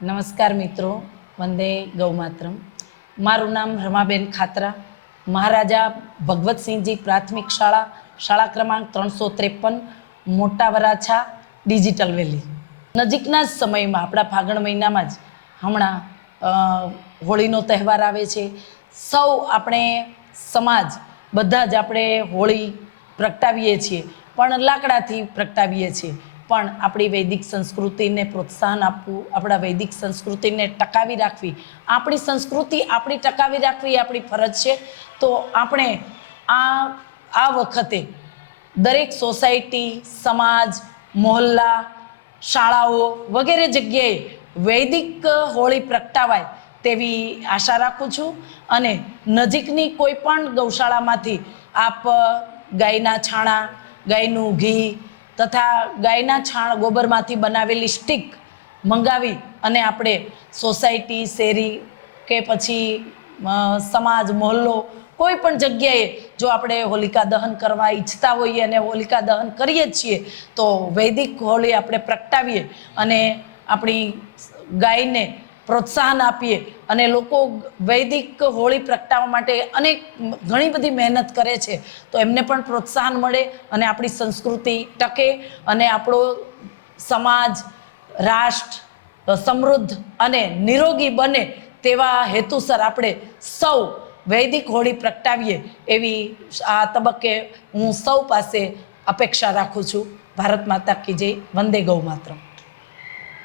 નમસ્કાર મિત્રો, વંદે ગૌમાતરમ. મારું નામ રમાબેન ખાતરા, મહારાજા ભગવતસિંહજી પ્રાથમિક શાળા, શાળા ક્રમાંક 353, મોટા વરાછા, ડિજિટલ વેલી. નજીકના જ સમયમાં આપણા ફાગણ મહિનામાં જ હમણાં હોળીનો તહેવાર આવે છે. સૌ આપણે સમાજ બધા જ આપણે હોળી પ્રગટાવીએ છીએ, પણ લાકડાથી પ્રગટાવીએ છીએ. પણ આપણી વૈદિક સંસ્કૃતિને પ્રોત્સાહન આપવું, આપણા વૈદિક સંસ્કૃતિને ટકાવી રાખવી, આપણી સંસ્કૃતિ આપણી ટકાવી રાખવી એ આપણી ફરજ છે. તો આપણે આ વખતે દરેક સોસાયટી, સમાજ, મોહલ્લા, શાળાઓ વગેરે જગ્યાએ વૈદિક હોળી પ્રગટાવાય તેવી આશા રાખું છું. અને નજીકની કોઈ પણ ગૌશાળામાંથી આપ ગાયના છાણા, ગાયનું ઘી તથા ગાયના છાણ ગોબરમાંથી બનાવેલી સ્ટીક મંગાવી અને આપણે સોસાયટી, શેરી કે પછી સમાજ, મોહલ્લો કોઈ પણ જગ્યાએ જો આપણે હોલિકા દહન કરવા ઈચ્છતા હોઈએ અને હોલિકા દહન કરીએ છીએ, તો વૈદિક હોળી આપણે પ્રગટાવીએ અને આપણી ગાયને પ્રોત્સાહન આપીએ. અને લોકો વૈદિક હોળી પ્રગટાવવા માટે ઘણી બધી મહેનત કરે છે, તો એમને પણ પ્રોત્સાહન મળે અને આપણી સંસ્કૃતિ ટકે અને આપણો સમાજ, રાષ્ટ્ર સમૃદ્ધ અને નિરોગી બને તેવા હેતુસર આપણે સૌ વૈદિક હોળી પ્રગટાવીએ એવી આ તબક્કે હું સૌ પાસે અપેક્ષા રાખું છું. ભારત માતા કી જય. વંદે ગૌ માતરમ.